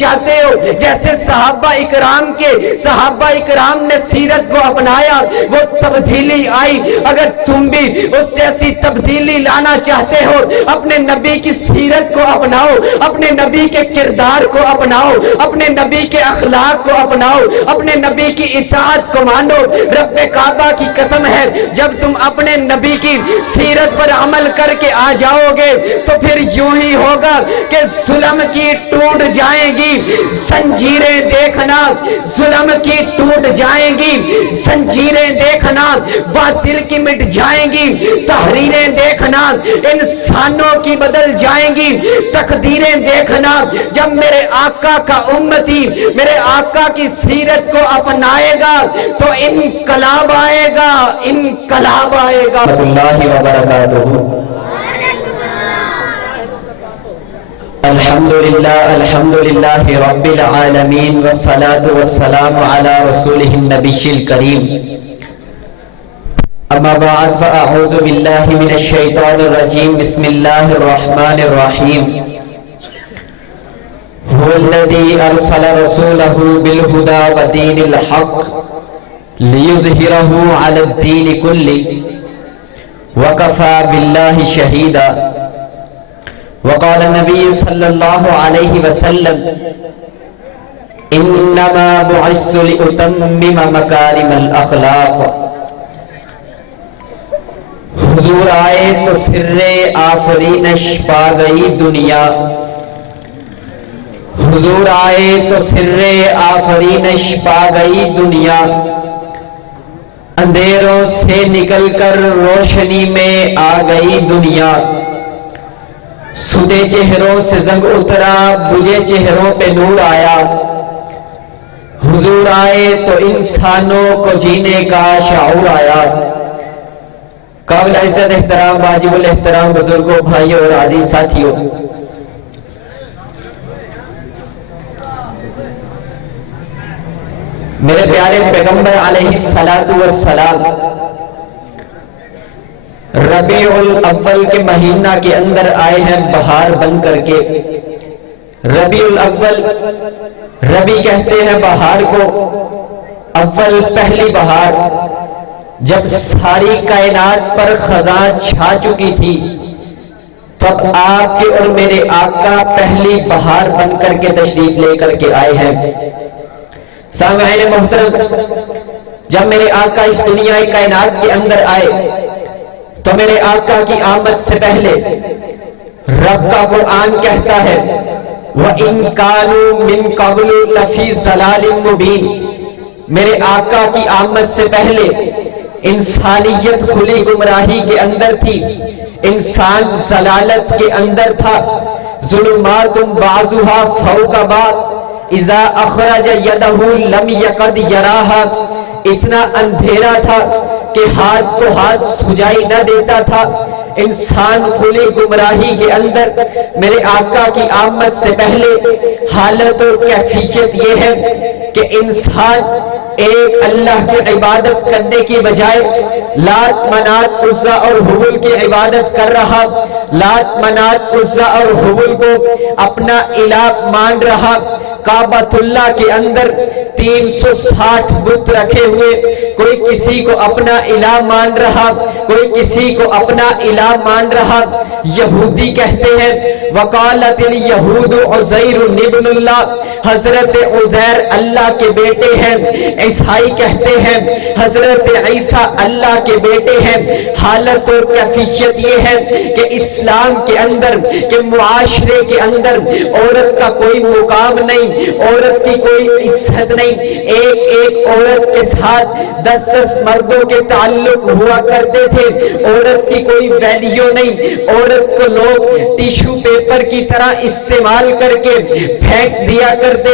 چاہتے ہو جیسے صحابہ اکرام نے سیرت کو اپنایا وہ تبدیلی آئی، اگر تم بھی اس سے ایسی تبدیلی لانا چاہتے ہو اپنے نبی کی سیرت کو اپناؤ، اپنے نبی کے کردار کو اپناؤ، اپنے نبی کے اخلاق کو اپناؤ، اپنے نبی کی اطاعت کو مانو۔ رب کعبہ کی قسم ہے جب تم اپنے نبی کی سیرت پر عمل کر کے آ جاؤ گے تو پھر یوں ہی ہوگا کہ ظلم کی ٹوٹ جائیں گی زنجیریں، دیکھنا ظلم کی ٹوٹ جائیں گی زنجیریں، دیکھنا باطل کی مٹ جائیں گی تحریریں، دیکھنا انسانوں کی بدل جائیں گی تقدیریں، دیکھنا جب میرے آقا کا امتی میرے آقا کی سیرت کو اپنائے گا تو انقلاب آئے گا، انقلاب آئے گا۔ اللہ وبرکاتہ۔ الحمدللہ رب العالمین والصلاة والسلام علی رسولہ النبی الکریم، اما بعد فاعوذ باللہ من الشیطان الرجیم، بسم اللہ الرحمن الرحیم۔ هو الذی ارسل رسولہ بالہدی ودین الحق لِيُظْهِرَهُ عَلَى الدِّينِ كُلِّهِ وَكَفَى بِاللَّهِ شَهِيدًا۔ وقال النبي صلى الله عليه وسلم إنما بعثت لأتمم مكارم الأخلاق۔ حضور آئے تو سر آفرینش پا گئی دنیا، حضور آئے تو سر آفرینش پا گئی دنیا، اندھیروں سے نکل کر روشنی میں آ گئی دنیا، سوتے چہروں سے زنگ اترا بجھے چہروں پہ نور آیا، حضور آئے تو انسانوں کو جینے کا شعور آیا۔ قابل عزت احترام واجب الاحترام بزرگوں، بھائیوں اور عزیز ساتھیوں، میرے پیارے پیغمبر علیہ السلام ربیع الاول کے مہینہ کے اندر آئے ہیں بہار بن کر کے۔ ربیع الاول، ربی کہتے ہیں بہار کو، اول پہلی بہار، جب ساری کائنات پر خزاں چھا چکی تھی تب آپ کے اور میرے آقا پہلی بہار بن کر کے تشریف لے کر کے آئے ہیں۔ سامعین محترم، جب میرے آقا اس دنیا کائنات کے اندر آئے تو میرے آقا کی آمد سے پہلے رب کا قرآن کہتا ہے وَإِن كَانُوا مِن قَبْلُ لَفِي ضَلَالٍ مُبِينٍ۔ میرے آقا کی آمد سے پہلے انسانیت کھلی گمراہی کے اندر تھی، انسان ضلالت کے اندر تھا۔ ظلمات بعضها فوق بعض اذا اخرج یدہ لم یقد یراہا، اتنا اندھیرا تھا کہ ہاتھ کو ہاتھ سجائی نہ دیتا تھا۔ انسان کھلی گمراہی کے اندر میرے آقا کی آمد سے پہلے حالت اور کیفیت یہ ہے کہ انسان ایک اللہ کی عبادت کرنے کی بجائے لات منات عزا اور حبل کی عبادت کر رہا، لات منات عزا اور حبل کو اپنا الہ مان رہا۔ کعبۃ اللہ کے اندر 360 بت رکھے ہوئے، کوئی کسی کو اپنا الہ مان رہا، کوئی کسی کو اپنا الہ مان رہا۔ یہودی کہتے ہیں وقالت الیہود عزیر ابن اللہ، حضرت عزیر اللہ کے بیٹے ہیں۔ عیسائی کہتے ہیں حضرت عیسیٰ اللہ کے بیٹے ہیں۔ حالت اور کیفیت یہ ہے کہ اسلام کے اندر کہ معاشرے کے اندر عورت کا کوئی مقام نہیں، عورت کی کوئی عزت نہیں، ایک ایک عورت کے ساتھ 10 مردوں کے تعلق ہوا کرتے تھے، عورت کی کوئی ویلیو نہیں، عورت کو لوگ ٹیشو پیپر کی طرح استعمال کر کے پھینک دیا کرتے،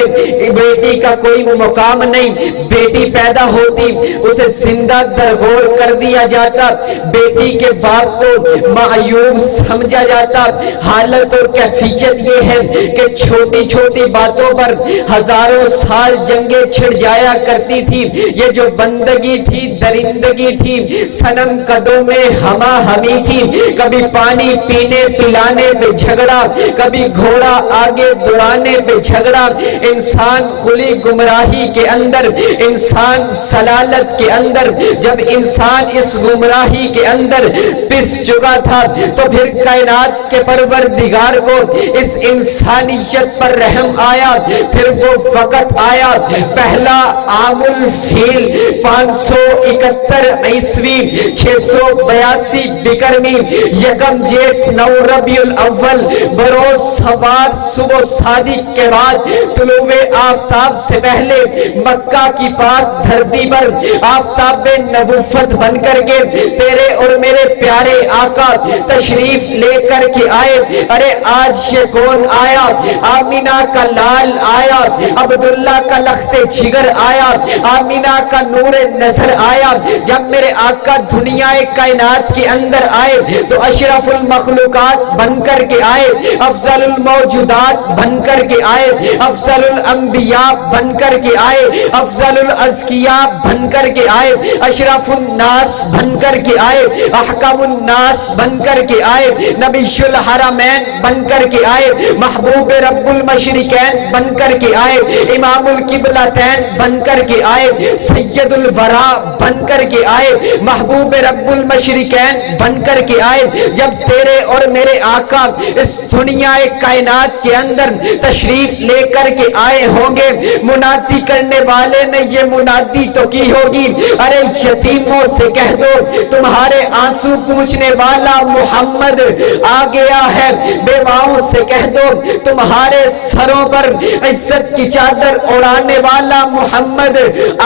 بیٹی کا کوئی مقام نہیں، بیٹی پیدا ہوتی اسے زندہ درگور کر دیا جاتا، بیٹی کے باپ کو معیوب سمجھا جاتا۔ حالت اور کیفیت یہ ہے کہ چھوٹی چھوٹی باتوں پر ہزاروں سال جنگیں چھڑ جایا کرتی تھی۔ یہ جو بندگی تھی، درندگی تھی، صنم قدوں میں ہما ہمی تھی، کبھی پانی پینے پلانے پہ جھگڑا، کبھی گھوڑا آگے دوڑانے پہ جھگڑا، انسان کھلی گمراہی کے اندر، انسان ضلالت کے اندر، جب انسان اس گمراہی کے اندر پس چکا تھا تو پھر کائنات کے پروردگار کو اس انسانیت پر رحم آیا۔ پھر وہ وقت آیا، پہلا عام الفیل 571 عیسوی 682 بکرمی، یکم جیٹھ 9 ربیع الاول بروز سوار صبح صادق کے بعد طلوع آفتاب سے پہلے مکہ کی پاک دھرتی پر آفتاب نبوت بن کر کے تیرے اور میرے پیارے آقا تشریف لے کر کے آئے۔ ارے آج یہ کون آیا؟ آمینہ کا لال آیا، عبداللہ کا لخت جگر آیا، آمینہ کا نور نظر آیا۔ جب میرے آقا دنیا کائنات کے اندر آئے تو اشرف المخلوقات بن کر کے آئے، افضل الموجودات بن کر کے آئے، افضل الانبیاء بن کر کے آئے، افضل الازکیاء بن کر کے آئے، اشرف الناس بن کر کے آئے، احکم الناس بن کر کے آئے، نبی الحرمین بن کر کے آئے، محبوب رب المشرقین بن کر کے آئے، امام القبلتین بن کر کے آئے، سید الورا بن کر کے آئے، محبوب رب المشرقین بن کر کے آئے۔ جب تیرے اور میرے آقا اس دنیا کائنات کے اندر تشریف لے کر کے آئے ہوں گے، منادی کرنے والے نے یہ منادی تو کی ہوگی، ارے یتیموں سے کہہ دو تمہارے آنسو پوچھنے والا محمد آ گیا ہے، بیواؤں سے کہہ دو تمہارے سروں پر عزت کی چادر اڑانے والا محمد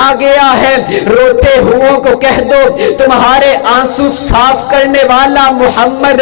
آ گیا ہے، روتے ہوں کو کہہ دو تمہارے آنسو صاف کرنے والا محمد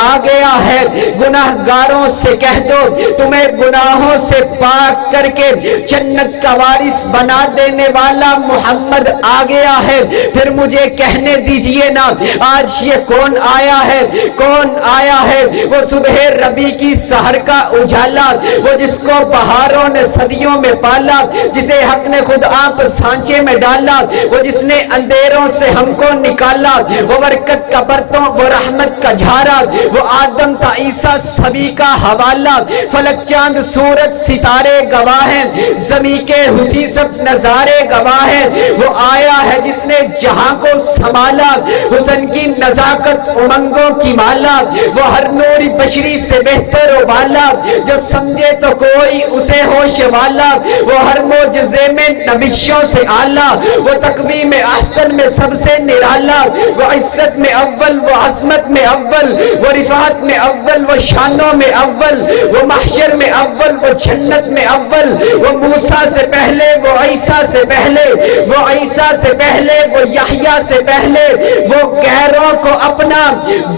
آ گیا ہے، گناہ گاروں سے کہہ دو تمہیں گناہوں سے پاک کر کے جنت کا وارث بنا دینے والا محمد آ گیا ہے۔ پھر مجھے کہنے دیجئے نا آج یہ کون آیا ہے؟ کون آیا ہے؟ وہ صبح ربی کی سحر کا اجالا، وہ جس کو بہاروں نے صدیوں میں پالا، جسے حق نے خود آپ سانچے میں ڈالا، وہ جس نے اندھیروں سے ہم کو نکالا، وہ برکت کا برتوں، وہ رحمت کا جھارا، وہ آدم تا عیسیٰ سبھی کا حوالہ، فلک چاند سورج ستارے گواہ ہیں، زمین کے حسی سب نظارے گواہ ہیں، وہ آیا ہے جس نے جہاں کو سنبھالا، حسن کی نزاکت امنگوں کی مالا، وہ ہر نوری بشری سے بہتر و بالا، جو سمجھے تو کوئی اسے ہوش والا، وہ ہر معجزے میں نبیوں سے اعلیٰ، وہ تقویم احسن میں سب سے نرالا، وہ عزت میں اول، وہ عظمت میں اول، وہ رفعت میں اول، وہ شانوں میں اول، وہ محشر میں اول، وہ جنت میں اول، وہ موسیٰ سے پہلے، وہ عیسیٰ سے پہلے، وہ عیسیٰ سے پہلے، وہ یحییٰ سے پہلے، وہ غیروں کو اپنا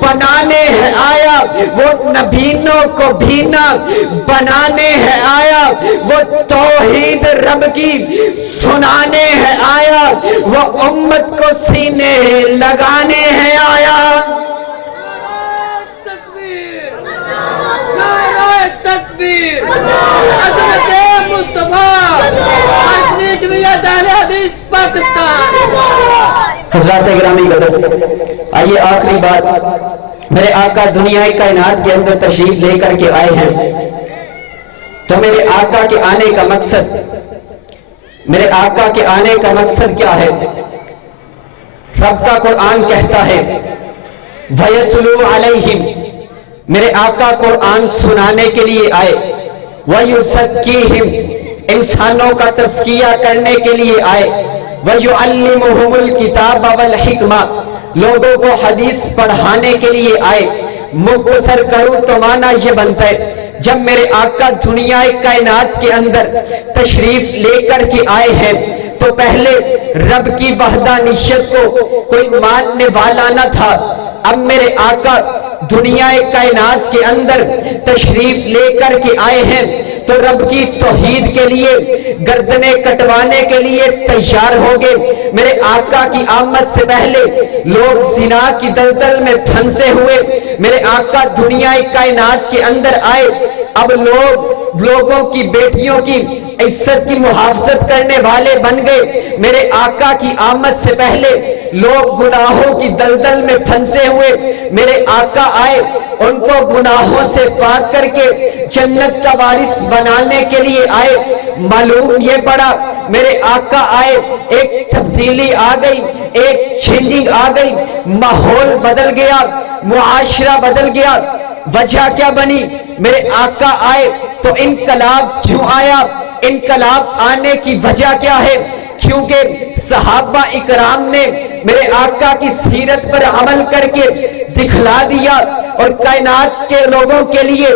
بنانے ہے آیا، وہ نبینوں کو بھینا بنانے ہے آیا، وہ توحید رب کی سنانے ہے آیا، وہ امت کو سینے لگانے ہے آیا۔ تکبیر حضرت مصطفیٰ اصلی جمعیت اہل حدیث پاکستان۔ حضرات گرامی قدر، آئیے آخری بات، میرے آقا دنیا کائنات کے اندر تشریف لے کر کے آئے ہیں تو میرے آقا کے آنے کا مقصد، میرے آقا کے آنے کا مقصد کیا ہے؟ رب کا قرآن کہتا ہے وَيَتْلُو عَلَيْهِمْ، میرے آقا قرآن سنانے کے لیے آئے، وَيُزَكِّيهِمْ، انسانوں کا تزکیہ کرنے کے لیے آئے، وَيُعَلِّمُهُمُ الْكِتَابَ وَالْحِكْمَةَ، لوگوں کو حدیث پڑھانے کے لیے آئے۔ مختصر کروں تو معنی یہ بنتا ہے، جب میرے آقا دنیا کائنات کے اندر تشریف لے کر کے آئے ہیں تو پہلے رب کی وحدانیت کو کوئی ماننے والا نہ تھا، اب میرے آقا دنیا کائنات کے اندر تشریف لے کر کے آئے ہیں تو رب کی توحید کے لیے گردنیں کٹوانے کے لیے تیار ہو گئے۔ میرے آقا کی آمد سے پہلے لوگ زنا کی دلدل میں پھنسے ہوئے، میرے آقا دنیا کائنات کے اندر آئے، اب لوگوں کی بیٹیوں کی عزت کی محافظت کرنے والے بن گئے۔ میرے آقا کی آمد سے پہلے لوگ گناہوں کی دلدل میں پھنسے ہوئے، میرے آقا آئے، ان کو گناہوں سے پاک کر کے جنت کا وارث بنانے کے لیے آئے۔ معلوم یہ پڑا میرے آقا آئے، ایک تبدیلی آ گئی، ایک چینجنگ آ گئی، ماحول بدل گیا، معاشرہ بدل گیا۔ وجہ کیا بنی؟ میرے آقا آئے تو انقلاب کیوں آیا؟ انقلاب آنے کی وجہ کیا ہے؟ کیونکہ صحابہ اکرام نے میرے آقا کی سیرت پر عمل کر کے دکھلا دیا اور کائنات کے لوگوں کے لیے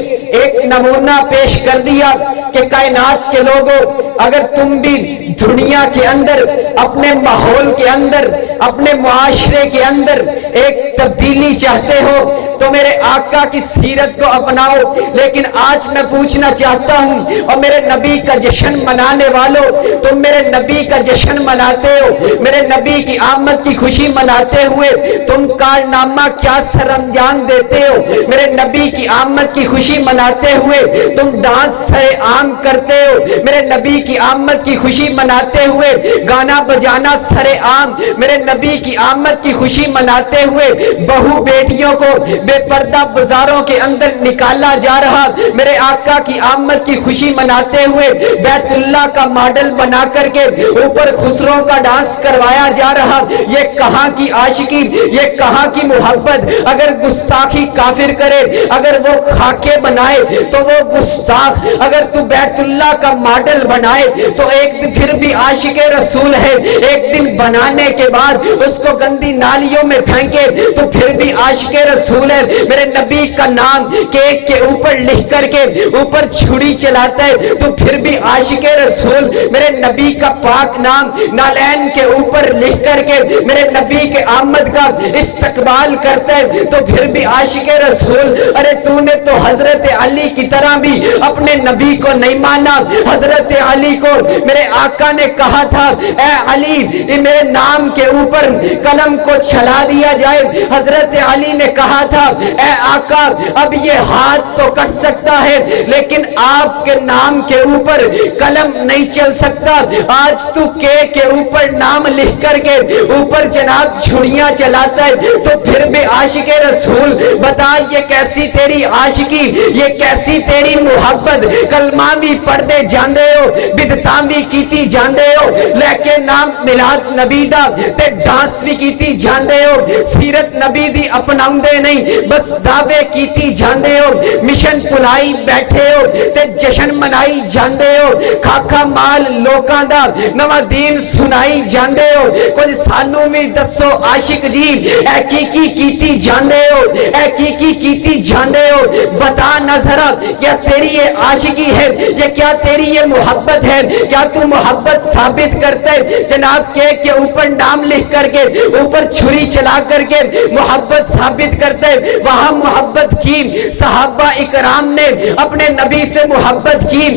ایک نمونہ پیش کر دیا کہ کائنات کے لوگوں، اگر تم بھی دنیا کے اندر، اپنے ماحول کے اندر، اپنے معاشرے کے اندر ایک تبدیلی چاہتے ہو تو میرے آقا کی سیرت کو اپناؤ۔ لیکن آج میں پوچھنا چاہتا ہوں، اور میرے نبی کا جشن منانے والوں، تم میرے نبی کا جشن مناتے ہو، میرے نبی کی آمد کی خوشی مناتے ہوئے تم کارنامہ کیا سر انجام دیتے ہو؟ میرے نبی کی آمد کی خوشی مناتے ہوئے تم ڈانس سر عام کرتے ہو، میرے نبی کی آمد کی خوشی مناتے ہوئے گانا بجانا سر عام، میرے نبی کی آمد کی خوشی مناتے ہوئے بہو بیٹیوں کو بے پردہ بازاروں کے اندر نکالا جا رہا، میرے آقا کی آمد کی خوشی مناتے ہوئے بیت اللہ کا ماڈل بنا کر کے اوپر خسروں کا ڈانس کروایا جا رہا۔ یہ کہاں کی عاشقی، یہ کہاں کی محبت؟ اگر گستاخی کافر کرے، اگر وہ خاکے بنائے تو وہ گستاخ، اگر تو بیت اللہ کا ماڈل بنائے تو ایک دن پھر بھی عاشق رسول ہے، ایک دن بنانے کے بعد اس کو گندی نالیوں میں پھینکے تو پھر بھی عاشق رسول ہے۔ میرے نبی کا نام کیک کے اوپر لکھ کر کے اوپر چھڑی چلاتا ہے تو پھر بھی عاشق رسول۔ میرے نبی کا پاک نام نالین کے اوپر لکھ کر کے میرے نبی کے آمد کا استقبال کرتا ہے تو پھر بھی عاشق رسول۔ ارے تو نے تو حضرت علی کی طرح بھی اپنے نبی کو نہیں مانا۔ حضرت علی کو میرے آقا نے کہا تھا، اے علی میرے نام کے اوپر قلم کو چلا دیا جائے۔ حضرت علی نے کہا تھا، اے آقا اب یہ ہاتھ تو کٹ سکتا ہے لیکن آپ کے نام کے اوپر قلم نہیں چل سکتا۔ آج تو کے اوپر نام لکھ کر کے اوپر جناب چھڑیاں چلاتا ہے تو پھر بھی عاشق رسول۔ بتا یہ کیسی تیری عاشقی، یہ کیسی تیری محبت؟ کلمہ بھی پڑھتے جاندے ہو، بدعتاں بھی کیتی جاندے ہو، لیکن نام میلاد نبی دا تے ڈانس بھی کیتی جاندے ہو، سیرت نبی دی اپناؤندے نہیں بس دعوے کیتی جاندے ہو، مشن پلائی بیٹھے ہو تے جشن منائی جاندے ہو، کھاکھا مال لوکاں دا نواں دین سنائی جاندے ہو۔ کچھ سانوں میں دسو عاشق جی اے کی کیتی جاندے ہو، اے کی کیتی جاندے ہو؟ بتا نہ ذرا کیا تیری یہ عاشقی ہے، یہ کیا تیری یہ محبت ہے؟ کیا تو محبت ثابت کرتا ہے؟ جناب کے اوپر نام لکھ کر کے اوپر چھری چلا کر کے محبت ثابت کرتا ہے۔ وہاں محبت کی صحابہ اکرام نے اپنے نبی سے محبت کی۔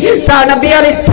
نبی علیہ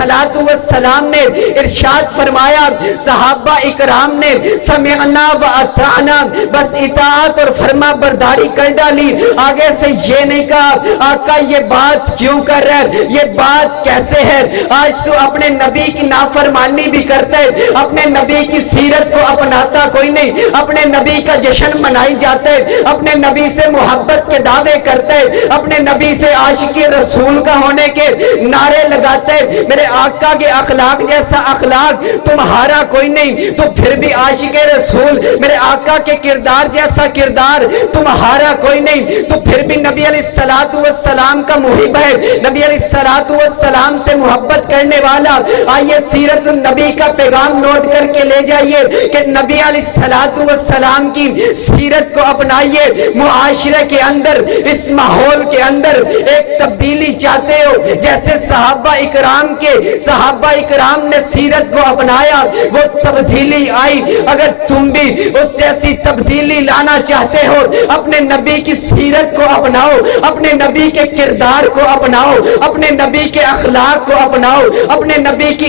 السلام نے ارشاد فرمایا، صحابہ اکرام نے سمعنا و اطعنا بس اطاعت اور فرما برداری کر ڈالی، آگے سے یہ نہیں کہا آقا یہ بات کیوں کر رہا ہے، یہ بات کیسے ہے؟ آج تو اپنے نبی کی نافرمانی بھی کرتا ہے، اپنے نبی کی سیرت کو اپناتا کوئی نہیں، اپنے نبی کا جشن منائی جاتا ہے، اپنے نبی سے محبت کے دعوے کرتا ہے، اپنے نبی سے عاشقی رسول کا ہونے کے نعرے لگاتا ہے۔ میرے آقا کے اخلاق جیسا اخلاق تمہارا کوئی نہیں تو پھر بھی عاشق رسول، میرے آقا کے کردار جیسا کردار تمہارا کوئی نہیں تو پھر بھی نبی علیہ السلام کا محب ہے، نبی علیہ السلام سے محبت کرنے والا۔ آئیے سیرت النبی کا پیغام نوٹ کر کے لے جائیے کہ نبی علیہ السلام کی سیرت کو اپنائیے۔ معاشرے کے اندر، اس ماحول کے اندر ایک تبدیلی چاہتے ہو، جیسے صحابہ اکرام نے سیرت کو اپنایا وہ تبدیلی آئی، اگر تم بھی اس جیسی تبدیلی لانا چاہتے ہو اپنے نبی کی سیرت کو اپناؤ، اپنے نبی کے کردار کو اپناؤ، اپنے نبی کے اخلاق کو اپناؤ، اپنے نبی کی